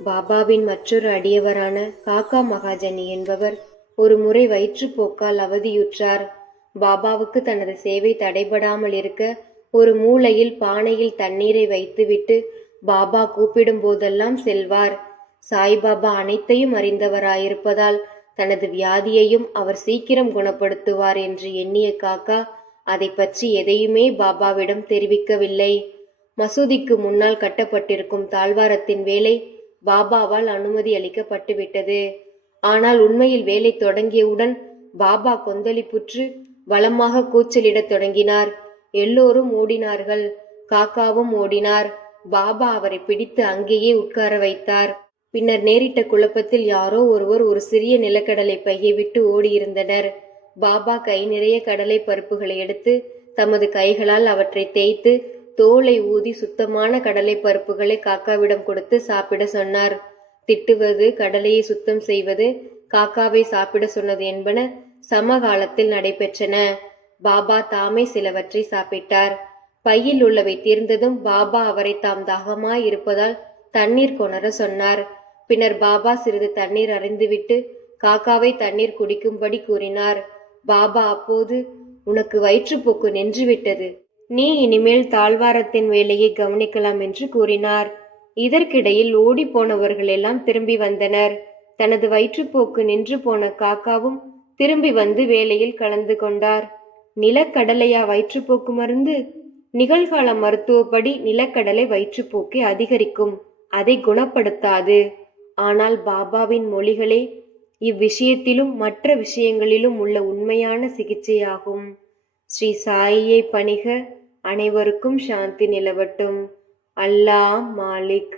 பாபாவின் மற்றொரு அடியவரான காக்கா மகாஜனி என்பவர் ஒரு முறை வயிற்றுப்போக்கால் அவதியுற்றார். பாபாவுக்கு தனது சேவை தடைபடாமல் இருக்க ஒரு மூலையில் பானையில் தண்ணீரை வைத்துவிட்டு பாபா கூப்பிடும் போதெல்லாம் செல்வார். சாய்பாபா அனைத்தையும் அறிந்தவராயிருப்பதால் தனது வியாதியையும் அவர் சீக்கிரம் குணப்படுத்துவார் என்று எண்ணிய காக்கா அதை பற்றி எதையுமே பாபாவிடம் தெரிவிக்கவில்லை. மசூதிக்கு முன்னால் கட்டப்பட்டிருக்கும் தாழ்வாரத்தின் வேலை பாபாவால் அனுமதி அளிக்கப்பட்டுவிட்டது. ஆனால் உண்மையில் வேலை தொடங்கியவுடன் பாபா கொந்தளிப்புற்று பலமாக கூச்சலிடத் தொடங்கினார். எல்லோரும் ஓடினார்கள். காக்காவும் ஓடினார். பாபா அவரை பிடித்து அங்கேயே உட்கார வைத்தார். பின்னர் நேரிட்ட குழப்பத்தில் யாரோ ஒருவர் ஒரு சிறிய நிலக்கடலை பையை விட்டு ஓடியிருந்தனர். பாபா கை நிறைய கடலை பருப்புகளை எடுத்து தமது கைகளால் அவற்றை தேய்த்து தோலை ஊதி சுத்தமான கடலை பருப்புகளை காக்காவிடம் கொடுத்து சாப்பிட சொன்னார். திட்டுவது, கடலையை சுத்தம் செய்வது, காக்காவை சாப்பிட சொன்னது என்பன சமகாலத்தில் நடைபெற்றன. பாபா தாமே சிலவற்றை சாப்பிட்டார். பையில் உள்ளவை தீர்ந்ததும் பாபா அவரை தாம் தாகமாய் இருப்பதால் தண்ணீர் கொணர சொன்னார். பின்னர் பாபா சிறிது தண்ணீர் அருந்திவிட்டு காக்காவை தண்ணீர் குடிக்கும்படி கூறினார். பாபா அப்போது, உனக்கு வயிற்றுப்போக்கு நின்றுவிட்டது, நீ இனிமேல் தாழ்வாரத்தின் வேலையை கவனிக்கலாம் என்று கூறினார். இதற்கிடையில் ஓடி போனவர்கள் எல்லாம் திரும்பி வந்தனர். தனது வயிற்றுப்போக்கு நின்று போன காக்காவும் திரும்பி வந்து வேலையில் கலந்து கொண்டார். நிலக்கடலையா வயிற்றுப்போக்கு மருந்து? நிகழ்கால மருத்துவப்படி நிலக்கடலை வயிற்றுப்போக்கை அதிகரிக்கும், அதை குணப்படுத்தாது. ஆனால் பாபாவின் மொழிகளே இவ்விஷயத்திலும் மற்ற விஷயங்களிலும் உள்ள உண்மையான சிகிச்சையாகும். ஸ்ரீ சாயியை பணிக. அனைவருக்கும் சாந்தி நிலவட்டும். அல்லாஹ் மாலிக்.